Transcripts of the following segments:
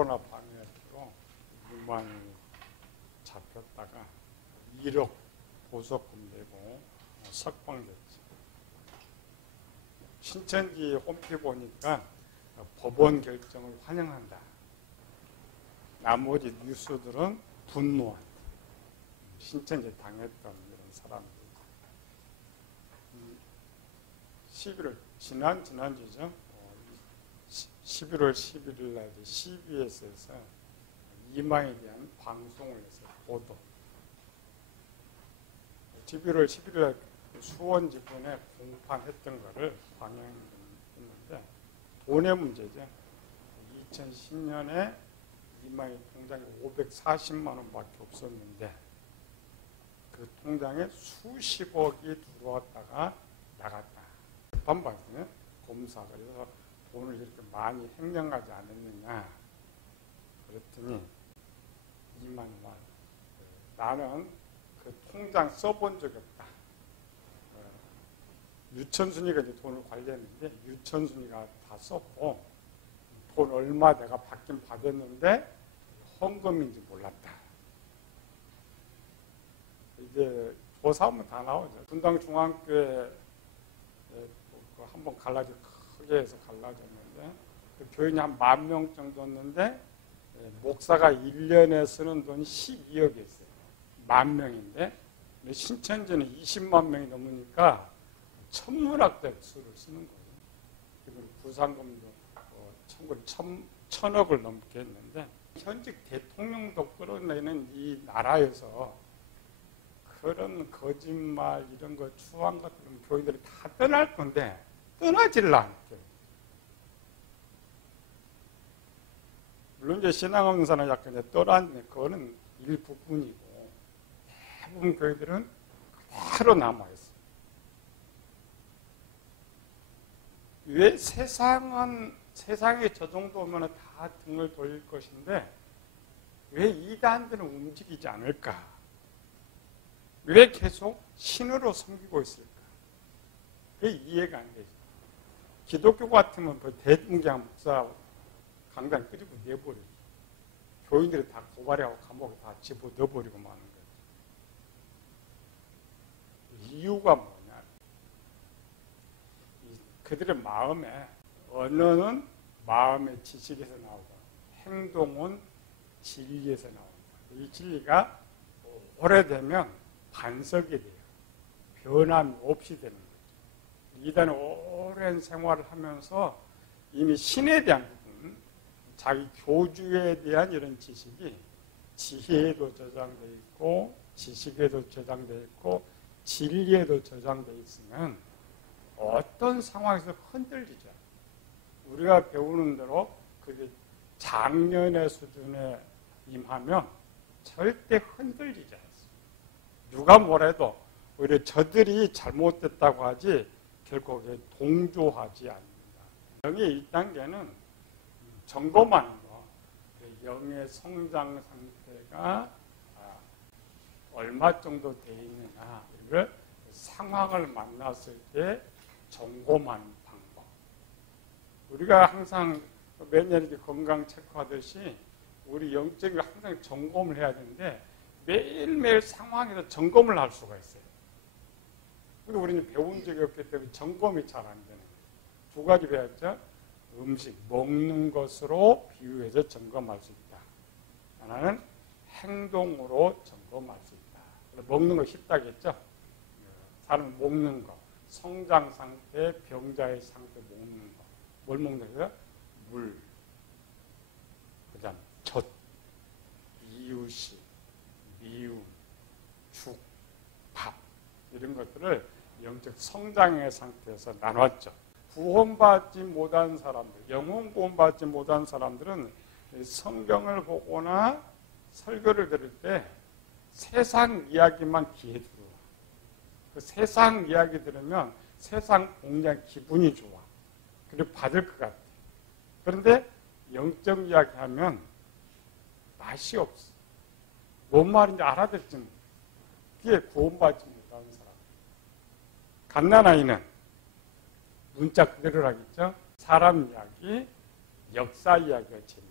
코로나 방역으로 유만이 잡혔다가 1억 보석금 내고 석방됐죠. 신천지 홈페이지 보니까 법원 결정을 환영한다. 나머지 뉴스들은 분노한다. 신천지 당했던 이런 사람들. 11월 지난주죠. 11월 11일 날 CBS에서 이마에 대한 방송을 해서 보도. 11월 11일 날 수원지검에 공판했던 거를 방영했는데 돈의 문제죠. 2010년에 이마의 통장에 540만 원밖에 없었는데 그 통장에 수십억이 들어왔다가 나갔다. 재판받으면 검사가 그래서 돈을 이렇게 많이 횡령하지 않았느냐 그랬더니 2만 원. 나는 그 통장 써본 적이 없다. 유천순이가 이제 돈을 관리했는데 유천순이가 다 썼고 돈 얼마 내가 받긴 받았는데 헌금인지 몰랐다. 이제 조사하면 다 나오죠. 분당 중앙교회 한번 갈라져 크게 해서 갈라졌는데 그 교인이 한 10,000명 정도였는데 목사가 1년에 쓰는 돈이 12억이었어요. 10,000명인데 신천지는 20만 명이 넘으니까 천문학적 수를 쓰는 거예요. 그리고 구상금도 청구를 1,000억을 넘게 했는데 현직 대통령도 끌어내는 이 나라에서 그런 거짓말 이런 거 추한 것들은 교인들이 다 떠날 건데 떠나질 않게. 물론 이제 신앙 없는 사람은 약간 이제 떠나는데 그거는 일부분이고 대부분 교인들은 그대로 남아있어요. 왜 세상에 저 정도면 다 등을 돌릴 것인데 왜 이단들은 움직이지 않을까? 왜 계속 신으로 섬기고 있을까? 그게 이해가 안 되죠. 기독교 같으면 대중장 목사 강단 끄집어 내버리죠. 교인들이 다 고발하고 감옥에 다 집어넣어버리고 마는 거죠. 이유가 뭐냐? 그들의 마음에 언어는 마음의 지식에서 나오고 행동은 진리에서 나옵니다. 이 진리가 오래되면 반석이 돼요. 변함이 없이 되는 거죠. 이단은 오랜 생활을 하면서 이미 신에 대한 부분, 자기 교주에 대한 이런 지식이 지혜에도 저장되어 있고 지식에도 저장되어 있고 진리에도 저장되어 있으면 어떤 상황에서 흔들리죠. 우리가 배우는 대로 그게 장년의 수준에 임하면 절대 흔들리지 않습니다. 누가 뭐래도 오히려 저들이 잘못됐다고 하지 결코 동조하지 않는다. 영의 1단계는 점검하는 거. 영의 성장 상태가 얼마 정도 돼 있느냐. 이걸 상황을 만났을 때 점검하는 방법. 우리가 항상 매년 이렇게 건강 체크하듯이 우리 영적인 항상 점검을 해야 되는데 매일매일 상황에서 점검을 할 수가 있어요. 근데 우리는 배운 적이 없기 때문에 점검이 잘 안 되는 거예요. 두 가지 배웠죠. 음식, 먹는 것으로 비유해서 점검할 수 있다. 하나는 행동으로 점검할 수 있다. 먹는 거 쉽다겠죠. 사람 먹는 거, 성장 상태, 병자의 상태 먹는 거. 뭘 먹는 거예요? 물, 그 다음 젖, 이유식, 미움, 죽, 밥 이런 것들을 영적 성장의 상태에서 나눴죠. 구원받지 못한 사람들, 영혼 구원받지 못한 사람들은 성경을 보거나 설교를 들을 때 세상 이야기만 귀에 들어와. 그 세상 이야기 들으면 세상 공략 기분이 좋아. 그리고 받을 것 같아. 그런데 영적 이야기 하면 맛이 없어. 뭔 말인지 알아듣지 못해. 그게 구원받지 못하는 사람. 갓난아이는 문자 그대로라겠죠. 사람 이야기, 역사 이야기가 재밌어.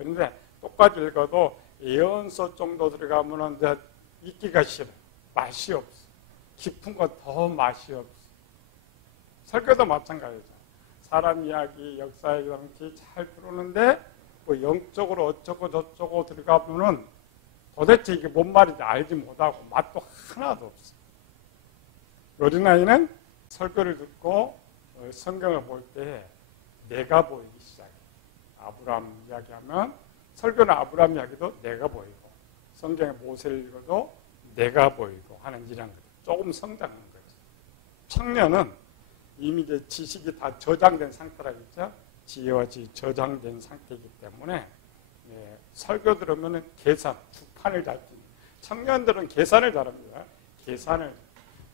그런데 똑같이 읽어도 예언서 정도 들어가면은 이제 읽기가 싫어. 맛이 없어. 깊은 거 더 맛이 없어. 설교도 마찬가지죠. 사람 이야기, 역사 이야기 잘 들어오는데 뭐 영적으로 어쩌고 저쩌고 들어가면은 도대체 이게 뭔 말인지 알지 못하고 맛도 하나도 없어. 어린아이는 설교를 듣고 성경을 볼 때 내가 보이기 시작해. 아브라함 이야기하면 설교는 아브라함 이야기도 내가 보이고 성경의 모세를 읽어도 내가 보이고 하는 이런 거죠. 조금 성장한 거죠. 청년은 이미 이제 지식이 다 저장된 상태라겠죠. 지혜와 지혜 저장된 상태이기 때문에 설교 들으면 계산, 주판을 잘 띄는. 청년들은 계산을 잘합니다. 계산을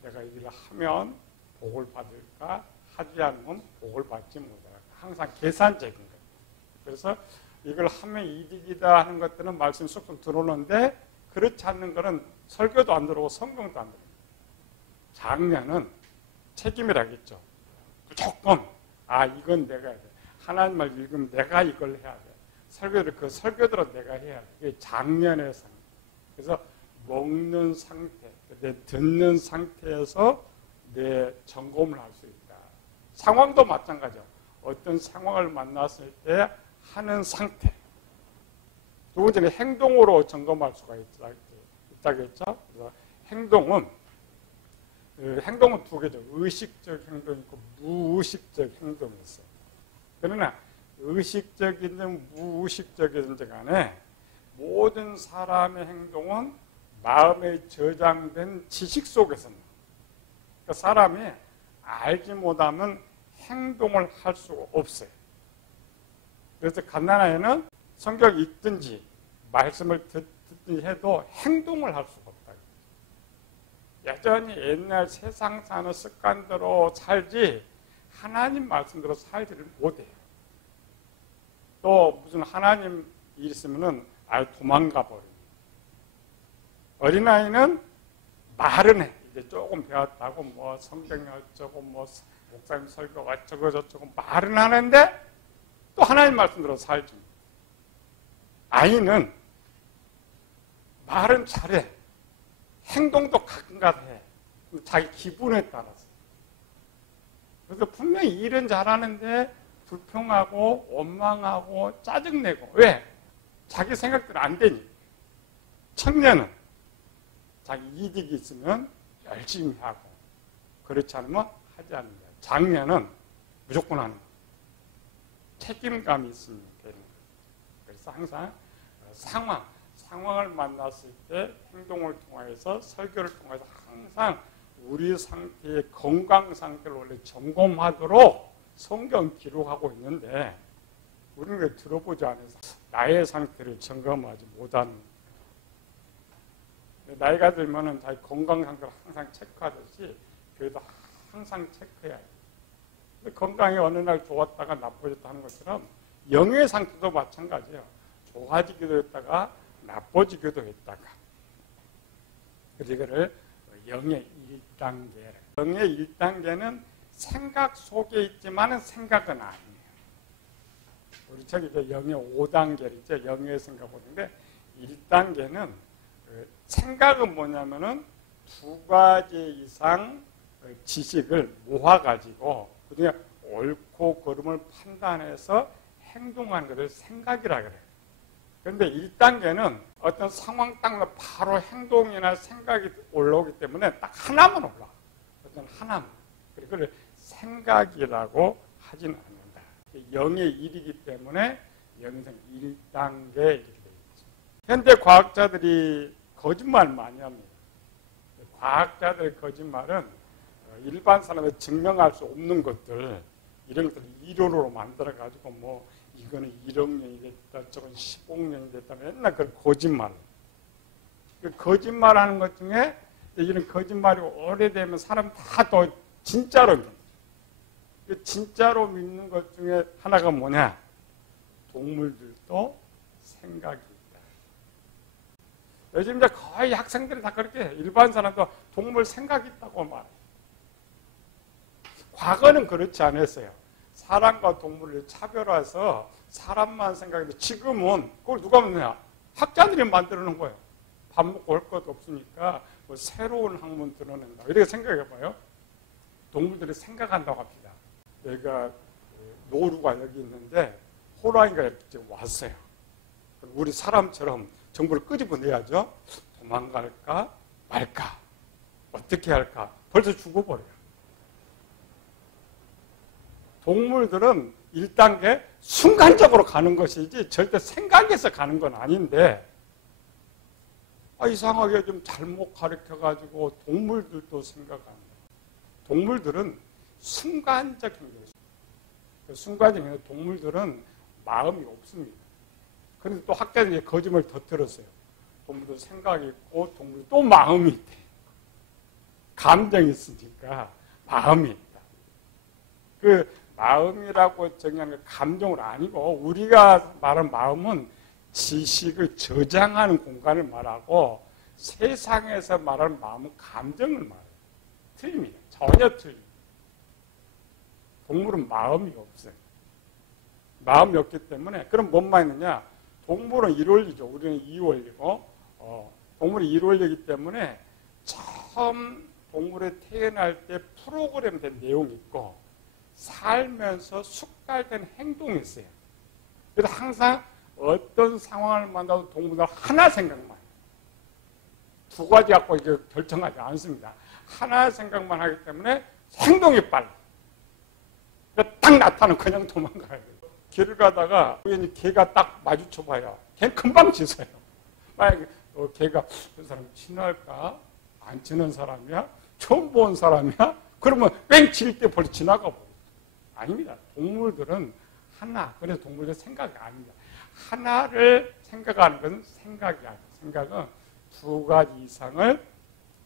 내가 이 일을 하면 복을 받을까, 하지 않으면 복을 받지 못할까. 항상 계산적인 거예요. 그래서 이걸 하면 이득이다 하는 것들은 말씀이 쏙쏙 들어오는데 그렇지 않는 거는 설교도 안 들어오고 성경도 안 들어오고. 장년은 책임이라겠죠. 무조건 이건 내가 해야 돼. 하나님 말 읽으면 내가 이걸 해야 돼. 그 설교들은 내가 해야 돼. 이게 장년의 상태. 그래서 먹는 상태, 내 듣는 상태에서 내 점검을 할 수 있다. 상황도 마찬가지죠. 어떤 상황을 만났을 때 하는 상태. 두 번째는 행동으로 점검할 수가 있다겠죠. 그래서 행동은 두 개죠. 의식적 행동이 있고 무의식적 행동이 있어요. 그러나 의식적이든 무의식적이든 간에 모든 사람의 행동은 마음에 저장된 지식 속에서는 그러니까 사람이 알지 못하면 행동을 할 수가 없어요. 그래서 갓난아이는 성경 읽든지 말씀을 듣든지 해도 행동을 할 수가 없다. 여전히 옛날 세상 사는 습관대로 살지 하나님 말씀대로 살지를 못해요. 또 무슨 하나님 일 있으면은 아예 도망가 버려요. 어린아이는 말은 해. 이제 조금 배웠다고 뭐 성경이 어쩌고 뭐 목사님 설교가 어쩌고 저쩌고 말은 하는데 또 하나님 말씀대로 살지. 아이는 말은 잘해. 행동도 가끔가다 해. 자기 기분에 따라서. 그래서 분명히 일은 잘하는데 불평하고 원망하고 짜증내고. 왜? 자기 생각대로 안 되니. 청년은 자기 이득이 있으면 열심히 하고 그렇지 않으면 하지 않는 거예요. 장년은 무조건 하는 거예요. 책임감이 있으면 되는 거예요. 그래서 항상 상황을 만났을 때 행동을 통해서 설교를 통해서 항상 우리 상태의 건강 상태를 원래 점검하도록 성경 기록하고 있는데 우리는 왜 들어보지 않아서 나의 상태를 점검하지 못하는 거예요. 나이가 들면은 자기 건강 상태를 항상 체크하듯이 교회도 항상 체크해야 돼요. 건강이 어느 날 좋았다가 나빠졌다 하는 것처럼 영의 상태도 마찬가지예요. 좋아지기도 했다가 나빠지기도 했다가. 그래서 이거를 영의 1단계. 영의 1단계는 생각 속에 있지만 생각은 아니에요. 우리 책에 영의 5단계를 있죠. 영의 생각 보는데 1단계는 생각은 뭐냐면은 2가지 이상 지식을 모아가지고 그중에 옳고 그름을 판단해서 행동하는 것을 생각이라 그래요. 그런데 1단계는 어떤 상황 딱 바로 행동이나 생각이 올라오기 때문에 딱 하나만 올라와. 어떤 하나만. 그걸 생각이라고 하진 않는다. 영의 1이기 때문에 영생 1단계 이렇게 되어 있죠. 현대 과학자들이 거짓말 많이 합니다. 과학자들의 거짓말은 일반 사람이 증명할 수 없는 것들 이런 것들을 이론으로 만들어가지고 뭐 이거는 1억 년이 됐다 저건 10억 년이 됐다 맨날 그 거짓말. 그 거짓말하는 것 중에 이런 거짓말이 오래되면 사람 다 또 진짜로 믿는. 그 진짜로 믿는 것 중에 하나가 뭐냐? 동물들도 생각이 있다. 요즘 이제 거의 학생들이 다 그렇게 해요. 일반 사람도 동물 생각이 있다고 말해요. 과거는 그렇지 않았어요. 사람과 동물을 차별화해서 사람만 생각해도 지금은 그걸 누가 만드냐? 학자들이 만들어 놓은 거예요. 밥 먹고 올 것도 없으니까 뭐 새로운 학문 드러낸다. 이렇게 생각해봐요. 동물들이 생각한다고 합시다. 내가 노루가 여기 있는데 호랑이가 이렇게 왔어요. 우리 사람처럼 정보를 끄집어내야죠. 도망갈까 말까 어떻게 할까 벌써 죽어버려요. 동물들은 1단계 순간적으로 가는 것이지 절대 생각해서 가는 건 아닌데 이상하게 좀 잘못 가르쳐가지고 동물들도 생각합니다. 동물들은 순간적 행동이에요. 순간적 행동, 동물들은 마음이 없습니다. 그런데 또 학자들이 거짓말을 더 들었어요. 동물도 생각이 있고 동물도 또 마음이 있대. 감정이 있으니까 마음이 있다. 그 마음이라고 정의하는 게 감정은 아니고 우리가 말하는 마음은 지식을 저장하는 공간을 말하고 세상에서 말하는 마음은 감정을 말해요. 틀립니다. 전혀 틀립니다. 동물은 마음이 없어요. 마음이 없기 때문에 그럼 뭔만 있느냐? 동물은 일원리죠. 우리는 이원리고 동물이 일원리이기 때문에 처음 동물에 태어날 때 프로그램된 내용이 있고 살면서 숙달된 행동이 있어요. 그래서 항상 어떤 상황을 만나도 동물은 하나 생각만 해요. 두 가지 갖고 이제 결정하지 않습니다. 하나 생각만 하기 때문에 행동이 빨라. 딱 나타나면 그냥 도망가야 돼요. 길을 가다가 우연히 개가 딱 마주쳐봐요. 걔는 금방 짖어요. 만약에 개가 저 사람 친할까? 안 친한 사람이야? 처음 본 사람이야? 그러면 뺑 칠 때 벌써 지나가 버려요. 아닙니다. 동물들은 하나. 그래서 동물들 생각이 아닙니다. 하나를 생각하는 것은 생각이 아니에요. 생각은 두 가지 이상을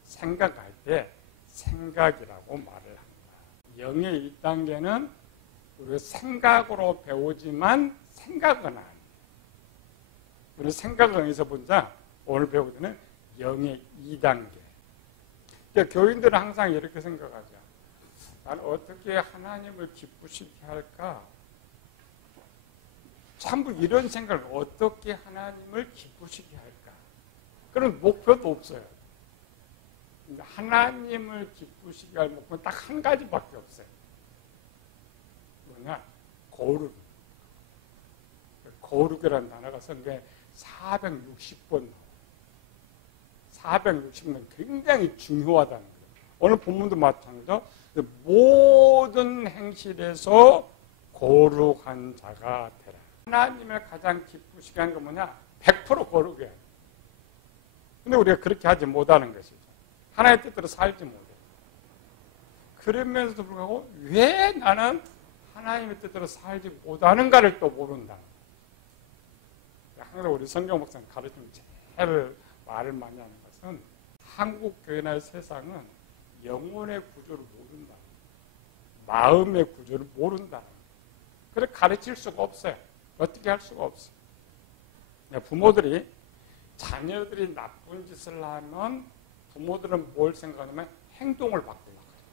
생각할 때 생각이라고 말을 합니다. 영의 1단계는 우리가 생각으로 배우지만 생각은 아니에요. 우리 생각을 여기서 본다. 오늘 배우기는 영의 2단계. 그러니까 교인들은 항상 이렇게 생각하죠. 나는 어떻게 하나님을 기쁘시게 할까? 전부 이런 생각을 어떻게 하나님을 기쁘시게 할까? 그런 목표도 없어요. 하나님을 기쁘시게 할 목표는 딱 한 가지밖에 없어요. 뭐냐? 거룩. 거룩이라는 단어가 성경에 460번 460번 굉장히 중요하다는 거예요. 오늘 본문도 마찬가지죠. 모든 행실에서 거룩한 자가 되라. 하나님을 가장 기쁘시게 하는 건 뭐냐? 100% 거룩이에요. 근데 우리가 그렇게 하지 못하는 것이죠. 하나님의 뜻대로 살지 못해요. 그러면서도 불구하고 왜 나는 하나님의 뜻대로 살지 못하는가를 또 모른다. 항상 우리 성경 목사님 가르치면 제일 말을 많이 하는 것은 한국 교회나 세상은 영혼의 구조를 모른다. 마음의 구조를 모른다. 그래서 가르칠 수가 없어요. 어떻게 할 수가 없어요. 부모들이 자녀들이 나쁜 짓을 하면 부모들은 뭘 생각하냐면 행동을 바꾸려고 해요.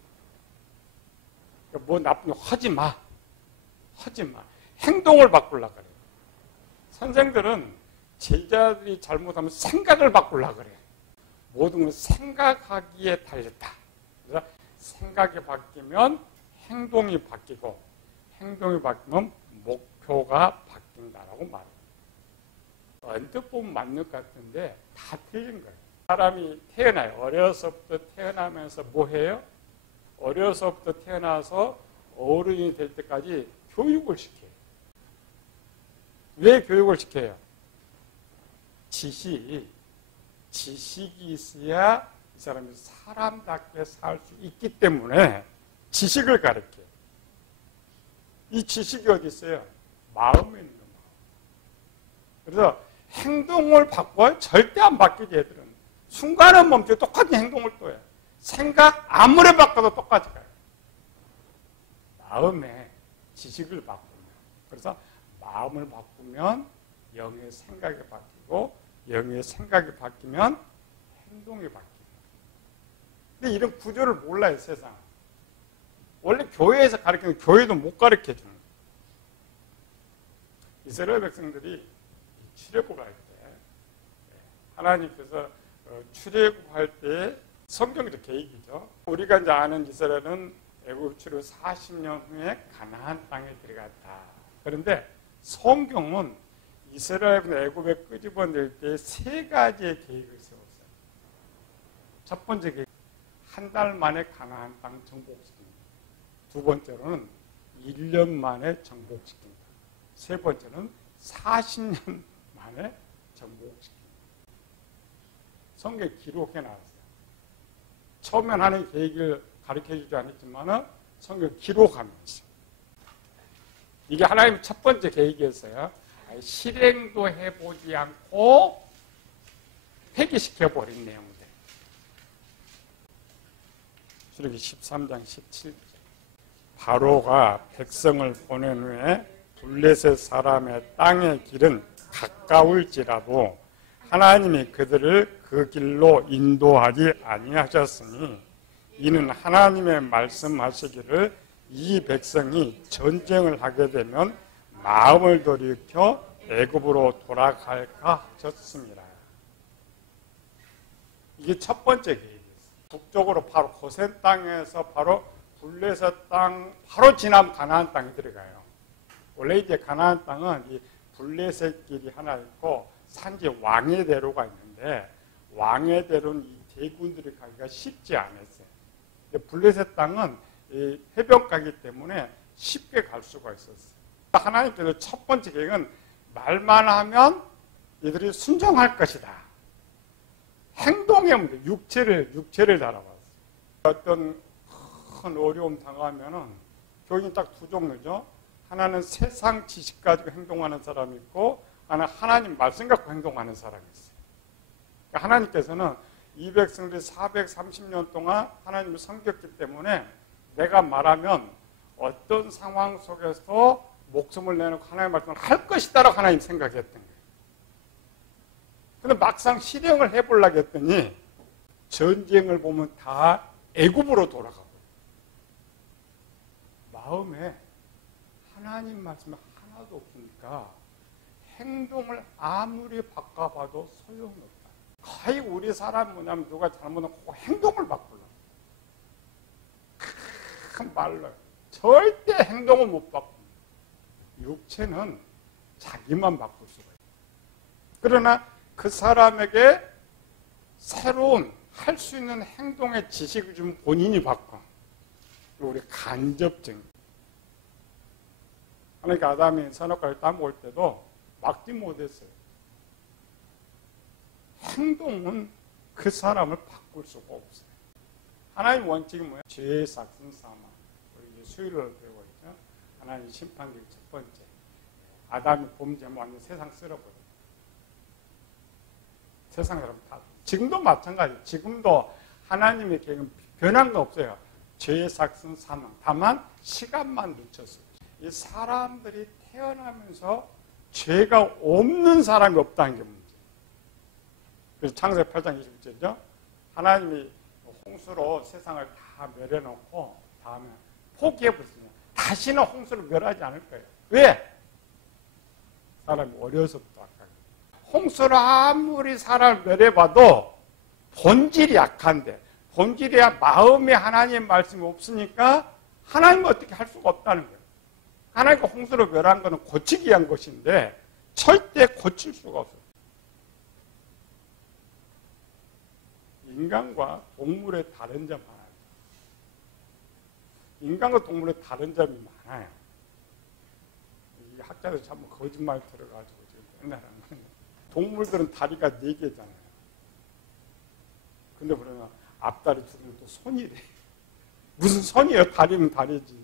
그러니까 뭐 나쁜 거 하지 마. 하지 마. 행동을 바꾸려고 그래요. 선생들은 제자들이 잘못하면 생각을 바꾸려고 그래요. 모든 건 생각하기에 달렸다. 그래서 생각이 바뀌면 행동이 바뀌고 행동이 바뀌면 목표가 바뀐다라고 말해요. 언뜻 보면 맞는 것 같은데 다 틀린 거예요. 사람이 태어나요. 어려서부터 태어나면서 뭐 해요? 어려서부터 태어나서 어른이 될 때까지 교육을 시켜요. 왜 교육을 시켜요? 지식이 있어야 이 사람이 사람답게 살 수 있기 때문에 지식을 가르쳐요. 이 지식이 어디 있어요? 마음에 있는 거예요. 그래서 행동을 바꿔요? 절대 안 바뀌지 애들은. 순간에 멈춰 똑같은 행동을 또 해요. 생각 아무리 바꿔도 똑같이 가요. 마음에 지식을 바꾸면. 그래서 마음을 바꾸면 영의 생각이 바뀌고 영의 생각이 바뀌면 행동이 바뀌고. 근데 이런 구조를 몰라요, 세상은. 원래 교회에서 가르치는 교회도 못 가르쳐 주는 거예요. 이스라엘 백성들이 출애굽할 때 하나님께서 출애굽할 때 성경도 계획이죠. 우리가 이제 아는 이스라엘은 애굽 출애굽 40년 후에 가나안 땅에 들어갔다. 그런데 성경은 이스라엘은 애굽에 끄집어낼 때 세 가지의 계획을 세웠어요. 첫 번째 계획, 한 달 만에 가나안 땅 정복시킵니다. 두 번째로는 1년 만에 정복시킵니다. 세 번째는 40년 만에 정복시킵니다. 성경에 기록해 놨어요. 처음엔 하나님 계획을 가르쳐주지 않았지만 성경 기록하면서 이게 하나님의 첫 번째 계획이었어요. 실행도 해보지 않고 폐기시켜버린 내용들. 출애굽기 13장 17절. 바로가 백성을 보낸 후에 블레셋 사람의 땅의 길은 가까울지라도 하나님이 그들을 그 길로 인도하지 아니하셨으니 이는 하나님의 말씀하시기를 이 백성이 전쟁을 하게 되면 마음을 돌이켜 애굽으로 돌아갈까 하셨습니다. 이게 첫 번째 계획이었어요. 북쪽으로 바로 고센 땅에서 바로 블레셋 땅 바로 지나면 가나안 땅이 들어가요. 원래 이제 가나안 땅은 이 블레셋 길이 하나 있고 산지 왕의 대로가 있는데 왕의 대로는 이 대군들이 가기가 쉽지 않았어요. 블레셋 땅은 이 해변가이기 때문에 쉽게 갈 수가 있었어요. 하나님께서 첫 번째 계획은 말만 하면 이들이 순종할 것이다. 행동의 문제, 육체를 달아봤어요. 어떤 큰 어려움 당하면은 교인이 딱 두 종류죠. 하나는 세상 지식 가지고 행동하는 사람이 있고 하나는 하나님 말씀 갖고 행동하는 사람이 있어요. 그러니까 하나님께서는 이 백성들이 430년 동안 하나님을 섬겼기 때문에 내가 말하면 어떤 상황 속에서 목숨을 내놓고 하나님의 말씀을 할 것이다라고 하나님 생각했던 거예요. 근데 막상 실행을 해보려고 했더니 전쟁을 보면 다 애굽으로 돌아가고 마음에 하나님 말씀이 하나도 없으니까 행동을 아무리 바꿔봐도 소용이 없다. 거의 우리 사람 뭐냐면 누가 잘못하면 행동을 바꾸려. 큰 말로 절대 행동을 못 바꿉니다. 육체는 자기만 바꿀 수가 있어요. 그러나 그 사람에게 새로운 할 수 있는 행동의 지식을 주면 본인이 바꿔. 우리 간접적. 그러니까 아담이 선악과를 따먹을 때도 막지 못했어요. 행동은 그 사람을 바꿀 수가 없어요. 하나님 원칙이 뭐예요? 죄의 삭은 사망. 우리 수요일을 배우고 있죠. 하나님 심판기 첫 번째. 아담이 범죄하면 완전 세상 쓸어버려요. 세상 사람 다. 지금도 마찬가지예요. 지금도 하나님의 계획은 변한 거 없어요. 죄의 삭은 사망. 다만 시간만 늦췄어요. 이 사람들이 태어나면서 죄가 없는 사람이 없다는 게 문제예요. 그래서 창세기 8장 21절이죠. 하나님이 홍수로 세상을 다 멸해놓고 다음에 포기해버렸어요. 다시는 홍수를 멸하지 않을 거예요. 왜? 사람이 어려서부터 약하게. 홍수를 아무리 사람을 멸해봐도 본질이 약한데 본질이야 마음에 하나님의 말씀이 없으니까 하나님은 어떻게 할 수가 없다는 거예요. 하나님과 홍수를 멸한 것은 고치기 위한 것인데 절대 고칠 수가 없어요. 인간과 동물의 다른 점 하나. 인간과 동물의 다른 점이 많아요. 이 학자들 참 거짓말 들어가지고 옛날에 동물들은 다리가 4개잖아요. 근데 그러나 앞다리 두면 또 손이래. 무슨 손이에요? 다리는 다리지.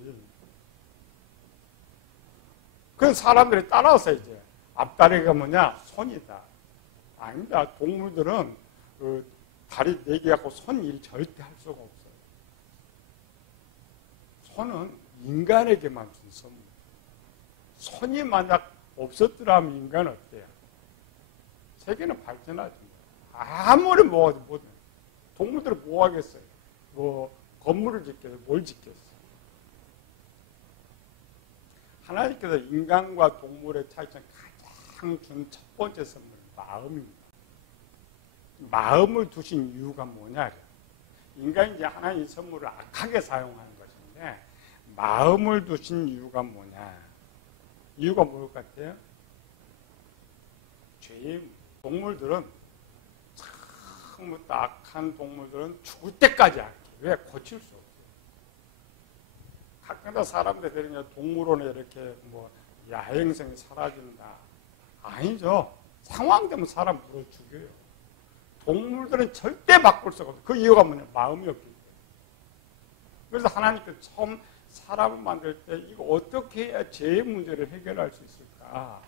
그래서 사람들이 따라서 이제 앞다리가 뭐냐? 손이다. 아닙니다. 동물들은 그 다리 4개 갖고 손 일 절대 할 수가 없어요. 손은 인간에게만 준 선물. 손이 만약 없었더라면 인간은 어때요? 세계는 발전하지. 아무리 뭐하지 못해. 동물들은 뭐 하겠어요? 뭐 건물을 짓겠어요? 뭘 짓겠어요? 하나님께서 인간과 동물의 차이점 가장 준 첫 번째 선물은 마음입니다. 마음을 두신 이유가 뭐냐? 인간이 이제 하나님의 선물을 악하게 사용하는 것인데 마음을 두신 이유가 뭐냐? 이유가 뭘 것 같아요? 죄의 동물들은 참 악한 동물들은 죽을 때까지 악해. 왜? 고칠 수 없어요. 가끔가다 사람들이 동물원에 이렇게 뭐 야행성이 사라진다. 아니죠. 상황 되면 사람 물어 죽여요. 동물들은 절대 바꿀 수가 없어요. 그 이유가 뭐냐? 마음이 없기 때문에. 그래서 하나님께서 처음 사람을 만들 때 이거 어떻게 해야 죄의 문제를 해결할 수 있을까?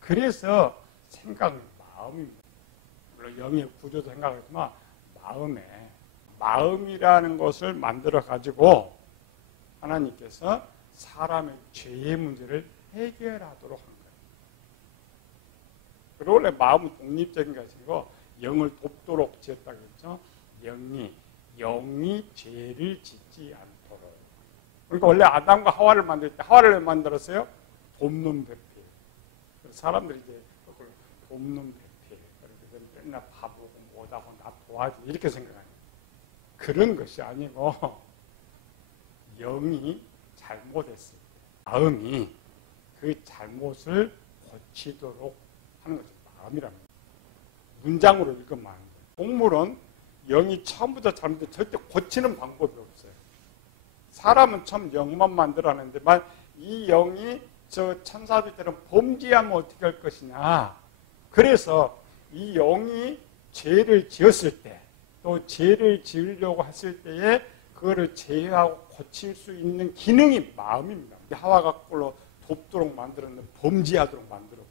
그래서 생각은 마음입니다. 물론 영의 구조도 생각하지만 마음이라는 것을 만들어 가지고 하나님께서 사람의 죄의 문제를 해결하도록 한 거예요. 그리고 원래 마음은 독립적인 것이고 영을 돕도록 지었다고 했죠. 영이 죄를 짓지 않도록. 그러니까 원래 아담과 하와를 만들 때 하와를 왜 만들었어요? 돕는 배필. 사람들이 이제 그걸 돕는 배필. 그렇게 맨날 바보고 못하고 나 도와줘 이렇게 생각하는 그런 것이 아니고 영이 잘못했을 때 마음이 그 잘못을 고치도록 하는 거죠. 마음이랍니다. 문장으로 읽으면 안 돼요. 동물은 영이 처음부터 잘못돼 절대 고치는 방법이 없어요. 사람은 처음 영만 만들어내는데 이 영이 저 천사들처럼 범죄하면 어떻게 할 것이냐. 그래서 이 영이 죄를 지었을 때 또 죄를 지으려고 했을 때에 그거를 제어하고 고칠 수 있는 기능이 마음입니다. 하와가 그걸로 돕도록 만들었는데 범죄하도록 만들어버려요.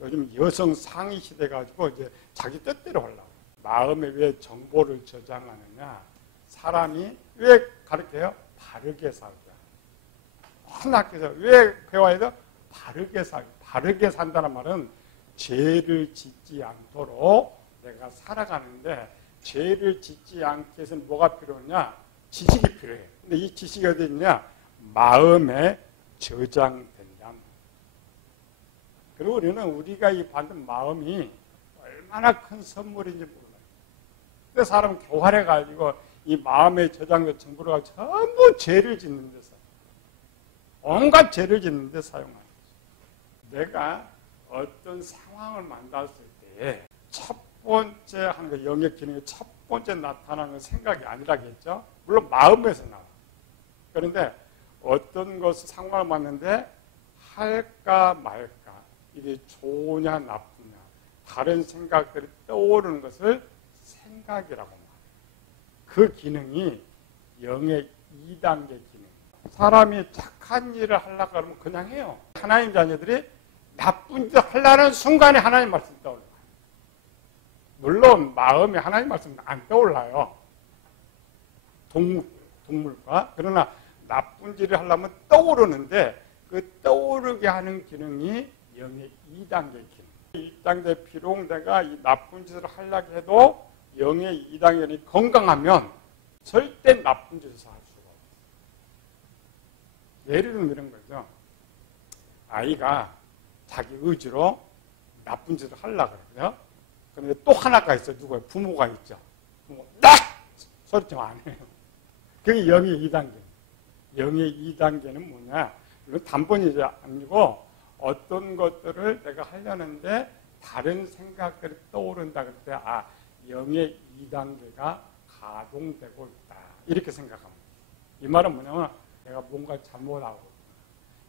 요즘 여성 상위 시대 가지고 이제 자기 뜻대로 하려고. 마음에 왜 정보를 저장하느냐? 사람이 왜 가르쳐요? 바르게 살자. 학교에서 왜 배워야 돼요? 바르게 살자. 바르게 산다는 말은 죄를 짓지 않도록 내가 살아가는데 죄를 짓지 않기 위해서는 뭐가 필요하냐? 지식이 필요해. 근데 이 지식이 어디 있냐? 마음에 저장된다. 그리고 우리가 이 받은 마음이 얼마나 큰 선물인지 몰라요. 근데 사람은 교활해가지고 이 마음에 저장된 정보를 가지고 전부 죄를 짓는 데서 온갖 죄를 짓는 데 사용하는 거죠. 내가 어떤 상황을 만났을 때에 첫 번째 하는 거 영역 기능의 첫 번째 나타나는 건 생각이 아니라겠죠. 물론 마음에서 나와. 그런데 어떤 것을 상황을 만났는데 할까 말까 이게 좋으냐 나쁘냐 다른 생각들이 떠오르는 것을 생각이라고 말해요. 그 기능이 영의 2단계 기능. 사람이 착한 일을 하려고 하면 그냥 해요. 하나님 자녀들이 나쁜 짓을 하려는 순간에 하나님 말씀 떠올라요. 물론 마음에 하나님 말씀은 안 떠올라요. 동물과. 그러나 나쁜 일을 하려면 떠오르는데 그 떠오르게 하는 기능이 영의 2단계 기능. 1단계 비록 내가 이 나쁜 짓을 하려고 해도 영의 2단계는 건강하면 절대 나쁜 짓을 할 수가 없어요. 예를 들면 이런 거죠. 아이가 자기 의지로 나쁜 짓을 하려고 그래요. 그런데 또 하나가 있어요. 누구예요? 부모가 있죠. 부모가 나! 소리좀 안 해요. 그게 영의 2단계. 영의 2단계는 뭐냐? 이건 단번이지 아니고 어떤 것들을 내가 하려는데 다른 생각들이 떠오른다 그럴 때 영의 2단계가 가동되고 있다. 이렇게 생각합니다. 이 말은 뭐냐면 내가 뭔가 잘못하고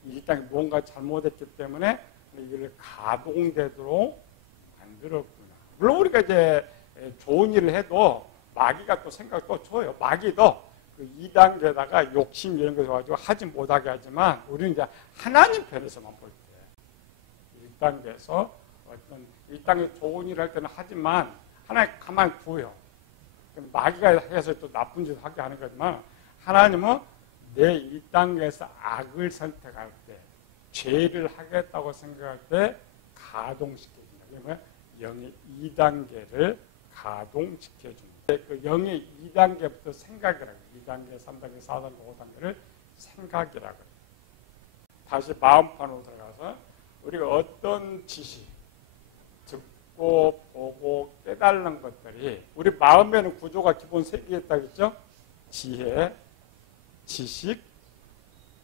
1단계 뭔가 잘못했기 때문에 이걸 가동되도록 만들었구나. 물론 우리가 이제 좋은 일을 해도 마귀가 또 생각 또 줘요. 마귀도 그 2단계에다가 욕심 이런 거 가지고 하지 못하게 하지만 우리는 이제 하나님 편에서만 볼 때 1단계에서 어떤 1단계 좋은 일을 할 때는 하지만 하나님 가만히 두어요. 마귀가 해서 또 나쁜 짓을 하게 하는 거지만 하나님은 내 1단계에서 악을 선택할 때 죄를 하겠다고 생각할 때 가동시켜준다. 그러면 영의 2단계를 가동시켜줍니다. 그 영의 2단계부터 생각이라고 해요. 2단계, 3단계, 4단계, 5단계를 생각이라고 해요. 다시 마음판으로 들어가서 우리가 어떤 지식, 듣고 보고 깨달는 것들이 우리 마음에는 구조가 기본 3개 있다겠죠? 지혜, 지식,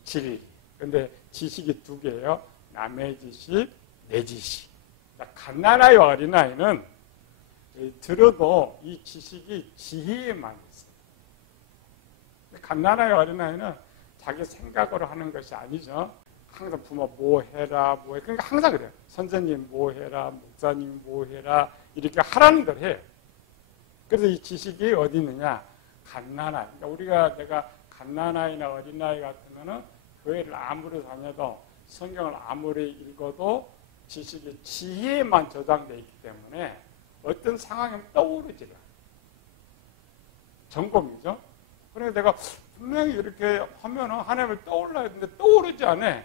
진리. 근데 지식이 2개예요. 남의 지식, 내 지식. 갓난아이 어린아이는 들어도 이 지식이 지혜에만 있어요. 갓난아이 어린아이는 자기 생각으로 하는 것이 아니죠. 항상 부모 뭐 해라, 뭐 해. 그러니까 항상 그래요. 선생님 뭐 해라, 목사님 뭐 해라. 이렇게 하라는 걸 해요. 그래서 이 지식이 어디 있느냐? 갓난아이. 그러니까 내가 갓난아이나 어린아이 같으면은 교회를 아무리 다녀도 성경을 아무리 읽어도 지식이 지혜에만 저장되어 있기 때문에 어떤 상황이면 떠오르지가 않아요. 점검이죠. 그래서 내가 분명히 이렇게 하면은 하나님을 떠올라야 되는데 떠오르지 않아.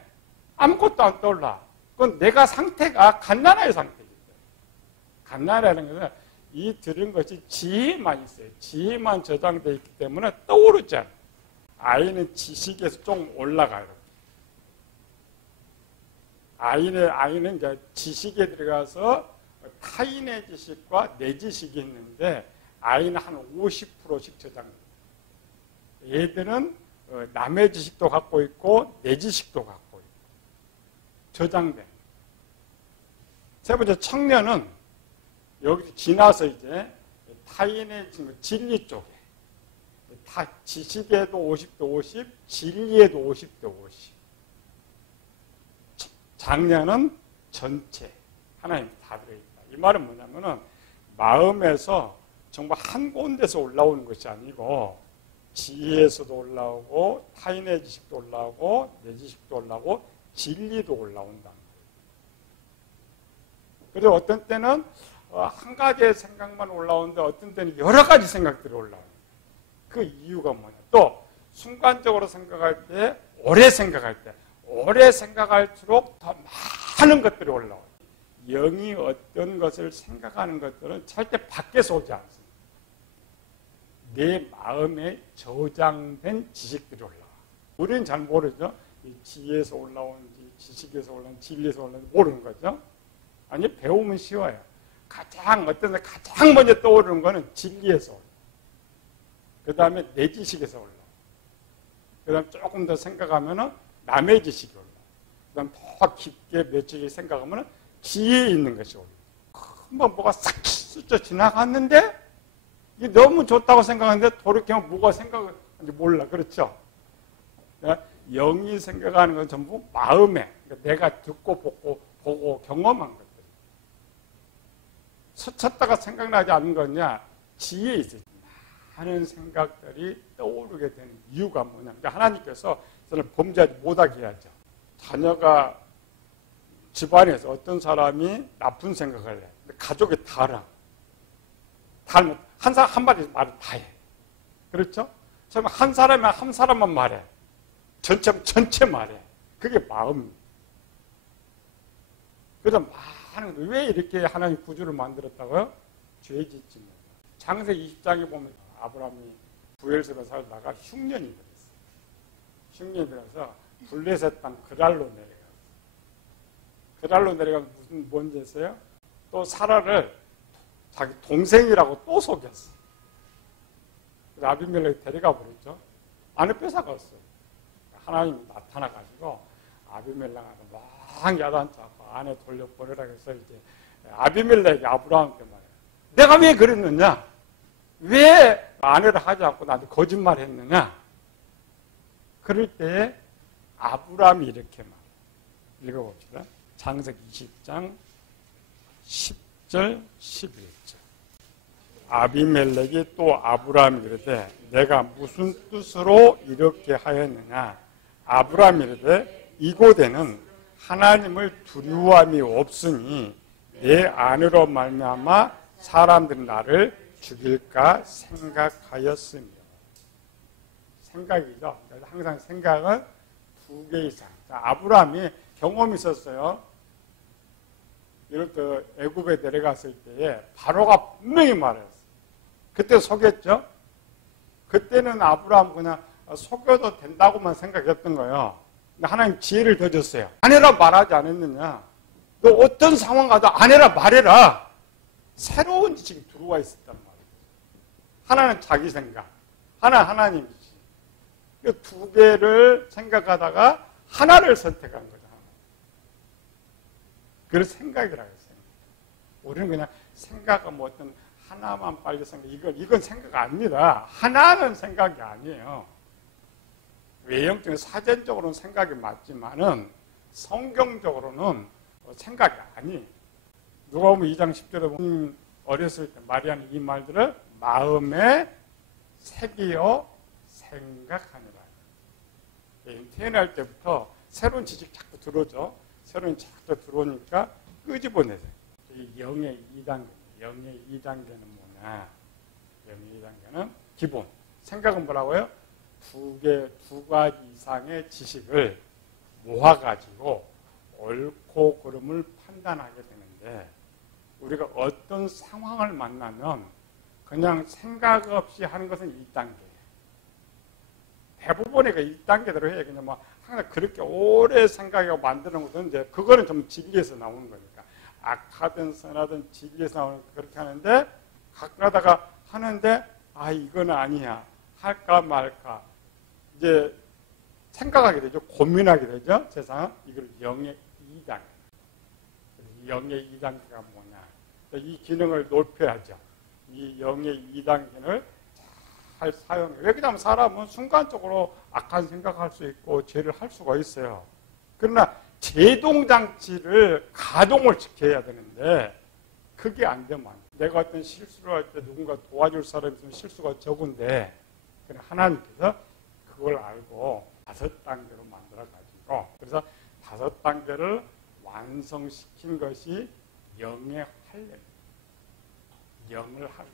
아무것도 안 떠올라. 그건 내가 상태가 갓난아이 상태이기 때문에. 갓난아이라는 것은 이 들은 것이 지혜만 있어요. 지혜만 저장되어 있기 때문에 떠오르지 않아. 아이는 지식에서 좀 올라가요. 아이는 이제 지식에 들어가서 타인의 지식과 내 지식이 있는데 아이는 한 50%씩 저장돼요. 얘들은 남의 지식도 갖고 있고 내 지식도 갖고 있고 저장돼. 세 번째 청년은 여기 지나서 이제 타인의 진리 쪽에 지식에도 50대 50, 진리에도 50대 50. 장년은 전체 하나님 다 들어있다. 이 말은 뭐냐면은 마음에서 정말 한 곳에서 올라오는 것이 아니고 지혜에서도 올라오고 타인의 지식도 올라오고 내 지식도 올라오고 진리도 올라온다. 그래서 어떤 때는 한 가지의 생각만 올라오는데 어떤 때는 여러 가지 생각들이 올라와요. 그 이유가 뭐냐? 또 순간적으로 생각할 때, 오래 생각할수록 더 많은 것들이 올라와요. 영이 어떤 것을 생각하는 것들은 절대 밖에서 오지 않습니다. 내 마음에 저장된 지식들이 올라와. 우리는 잘 모르죠. 지혜에서 올라오는지, 지식에서 올라오는지, 진리에서 올라오는지 모르는 거죠. 아니, 배우면 쉬워요. 가장 먼저 떠오르는 거는 진리에서 올라와요. 그 다음에 내 지식에서 올라와요. 그 다음에 조금 더 생각하면은 남의 지식이 올라와요. 그 다음에 더 깊게 며칠 생각하면은 지혜에 있는 것이 올라와요. 한번 뭐가 싹 스쳐 지나갔는데 이게 너무 좋다고 생각하는데 돌이키면 뭐가 생각하는지 몰라. 그렇죠? 영이 생각하는 건 전부 마음에 그러니까 내가 듣고 보고 경험한 것들. 스쳤다가 생각나지 않는 거냐? 지혜에 있어요. 많은 생각들이 떠오르게 되는 이유가 뭐냐? 그러니까 하나님께서 저는 범죄하지 못하게 해야죠. 자녀가 집안에서 어떤 사람이 나쁜 생각을 해. 가족이 다 알아. 한 사람 한마디 말을 다 해. 그렇죠? 한 사람만 말해. 전체 말해. 그게 마음입니다. 그래서 많은, 왜 이렇게 하나님 구주를 만들었다고요? 죄 짓지 못. 창세기 20장에 보면 아브라함이 부엘세바 살다가 흉년이 들었어요. 흉년이 들어서 블레셋 땅 그랄로 내려갔어요. 그랄로 내려가서 뭔 짓이에요? 또 사라를 자기 동생이라고 또 속였어요. 그래서 아비멜렉이 데려가 버렸죠. 안에 뺏어갔어요. 하나님이 나타나가지고 아비멜렉한테 막 야단치고 안에 돌려보내라 해서 이제 아비멜렉이 아브라함께 말해요. 내가 왜 그랬느냐? 왜 아내를 하지 않고 나한테 거짓말 했느냐? 그럴 때 아브라함이 이렇게 말해요. 읽어봅시다. 창세기 20장 10절 11절. 아비멜렉이 또 아브라함이 이르되 내가 무슨 뜻으로 이렇게 하였느냐? 아브라함이 이르되 이곳에는 하나님을 두려움이 없으니 내 안으로 말미암아 사람들이 나를 죽일까 생각하였으며. 생각이죠. 그래서 항상 생각은 2개 이상. 아브라함이 경험이 있었어요. 이럴 때 애굽에 내려갔을 때에 바로가 분명히 말했어요. 그때 속였죠. 그때는 아브라함 그냥 속여도 된다고만 생각했던 거예요. 하나님 지혜를 더 줬어요. 안 해라 말하지 않았느냐? 너 어떤 상황 가도 안 해라 말해라. 새로운 지식이 들어와 있었단 말이에요. 하나는 자기 생각, 하나 하나님이지. 이 두 개를 생각하다가 하나를 선택한 거죠. 그래서 생각이라고 했어요. 우리는 그냥 생각은 뭐 어떤 하나만 빨리 생각, 이건 생각 아닙니다. 하나는 생각이 아니에요. 외형적인 사전적으로는 생각이 맞지만은 성경적으로는 생각이 아니에요. 누가 보면 2장 10절에 보면 어렸을 때 마리아는 이 말들을 마음에 새기어 생각하니라. 태어날 때부터 새로운 지식 자꾸 들어오죠. 새로운 지식 자꾸 들어오니까 끄집어내세요. 이 영의 2단계. 영의 2단계는 뭐냐? 영의 2단계는 기본. 생각은 뭐라고요? 두 가지 이상의 지식을 모아가지고 옳고 그름을 판단하게 되는데, 우리가 어떤 상황을 만나면 그냥 생각 없이 하는 것은 2단계예요. 대부분의 그 1단계대로 해요. 그냥 뭐 항상 그렇게 오래 생각하고 만드는 것은 이제 그거는 좀 진리에서 나오는 거니까. 악하든 선하든 진리에서 나오는 그렇게 하는데, 가끔 하다가 하는데 아 이건 아니야. 할까 말까. 이제 생각하게 되죠. 고민하게 되죠. 세상은. 이걸 영의 2단계. 영의 2단계가 뭐냐. 이 기능을 높여야죠. 이 영의 2단계를 잘 사용해. 왜 그러냐면 사람은 순간적으로 악한 생각할 수 있고 죄를 할 수가 있어요. 그러나 제동장치를 가동을 시켜야 되는데 그게 안 되면 안 돼. 내가 어떤 실수를 할 때 누군가 도와줄 사람이 있으면 실수가 적은데 하나님께서 그걸 알고 5단계로 만들어가지고, 그래서 5단계를 완성시킨 것이 영의 할례.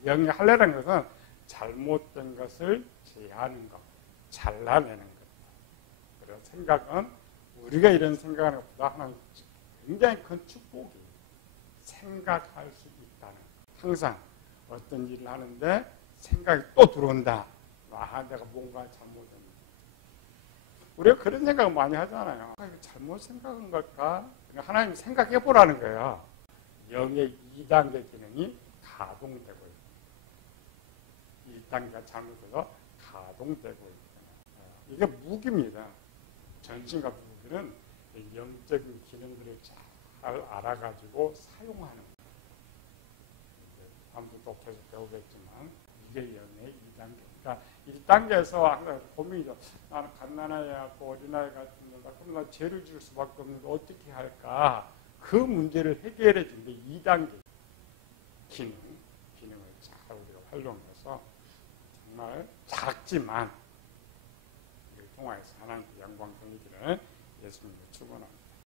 영의 할례라는 것은 잘못된 것을 제하는 것, 잘라내는 것. 그래서 생각은 우리가 이런 생각하는 것보다 하나님 굉장히 큰 축복이 생각할 수 있다는 것. 항상 어떤 일을 하는데 생각이 또 들어온다. 아, 내가 뭔가 잘못했는데. 우리가 그런 생각을 많이 하잖아요. 아, 이거 잘못 생각한 걸까? 하나님 생각해 보라는 거예요. 영의 2단계 기능이 가동되고 있어요. 2단계가 잘못돼서 가동되고 있어요. 이게 무기입니다. 전신과 무기는 영적인 기능들을 잘 알아가지고 사용하는 거예요. 다음부터 또 계속 배우겠지만 이게 영의 2단계. 그러니까 1단계에서 항상 고민이죠. 나는 갓난아이하고 어린아이 같은 거다. 그럼 나 죄를 지을 수밖에 없는데 어떻게 할까? 그 문제를 해결해 주는 게 2단계 기능을 잘 우리가 활용해서 정말 작지만 이를 통해서 하나님께 영광 돌리기를 예수님을 축원합니다.